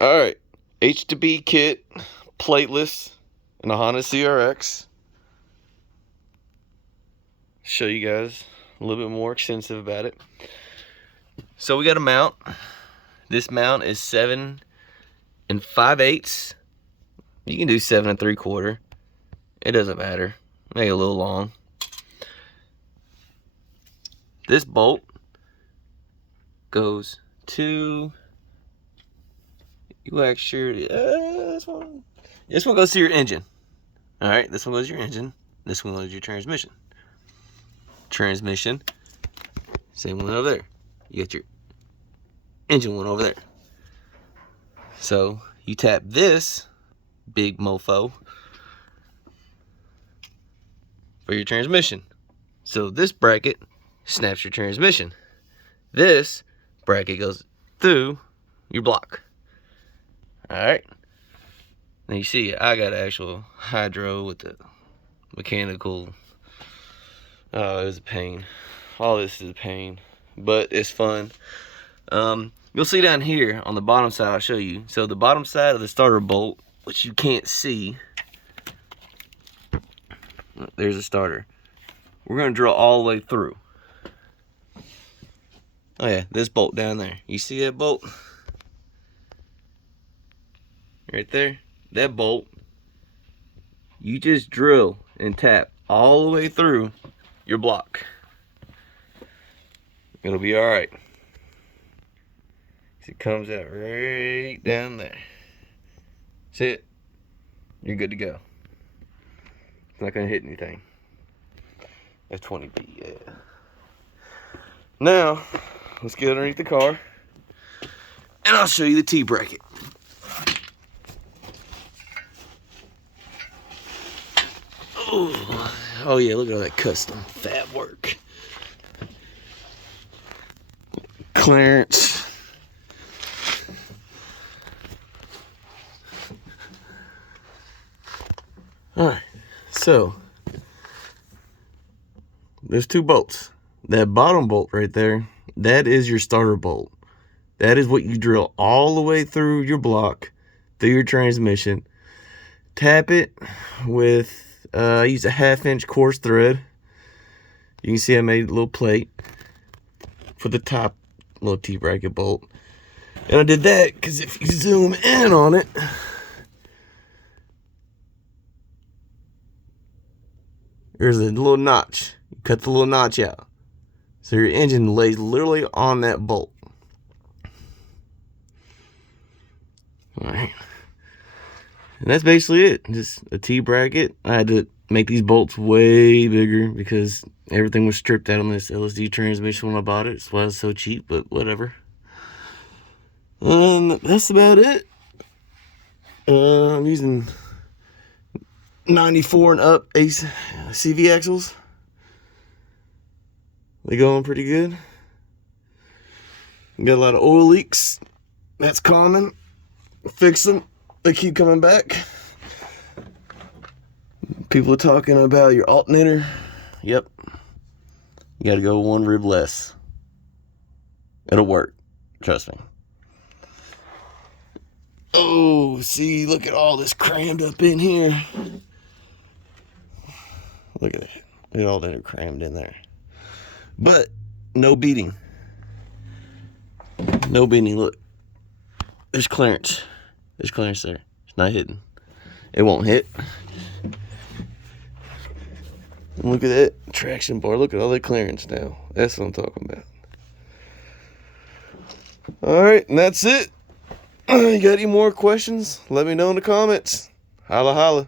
Alright, H2B kit, plateless, and a Honda CRX. Show you guys a little bit more extensive about it. So we got a mount. This mount is 7 5/8. You can do 7 3/4. It doesn't matter. Make it a little long. This bolt goes to, you actually, this one goes to your engine. All right, this one goes to your engine. This one goes to your transmission. Transmission, same one over there. You got your engine one over there. So you tap this big mofo for your transmission. So this bracket snaps your transmission. This bracket goes through your block. Alright. Now you see I got an actual hydro with the mechanical. Oh, it was a pain. All this is a pain, but it's fun. You'll see down here on the bottom side, I'll show you. So the bottom side of the starter bolt, which you can't see, there's a starter. We're gonna drill all the way through. Oh yeah, this bolt down there. You see that bolt? Right there? That bolt, you just drill and tap all the way through your block. It'll be alright. It comes out right down there. See it? You're good to go. It's not gonna hit anything. F20B, yeah. Now, let's get underneath the car and I'll show you the T-bracket. Oh yeah, look at all that custom fab work. Clearance. Alright, so there's two bolts. That bottom bolt right there, that is your starter bolt. That is what you drill all the way through your block, through your transmission. Tap it with, I use a 1/2" coarse thread. You can see I made a little plate for the top little T-bracket bolt. And I did that because if you zoom in on it, there's a little notch. You cut the little notch out. So your engine lays literally on that bolt. Alright. And that's basically it. Just a T-bracket. I had to make these bolts way bigger because everything was stripped out on this LSD transmission when I bought it. That's why it's so cheap, but whatever. That's about it. I'm using 94 and up CV axles. They going pretty good. Got a lot of oil leaks. That's common. Fix them. They keep coming back. People are talking about your alternator. Yep. You gotta go one rib less. It'll work. Trust me. Oh, see, look at all this crammed up in here. Look at that. Look at all that crammed in there. But no beating. No beating. Look. There's clearance. There's clearance there. It's not hitting. It won't hit. And look at that traction bar. Look at all that clearance now. That's what I'm talking about. Alright, and that's it. You got any more questions? Let me know in the comments. Holla holla.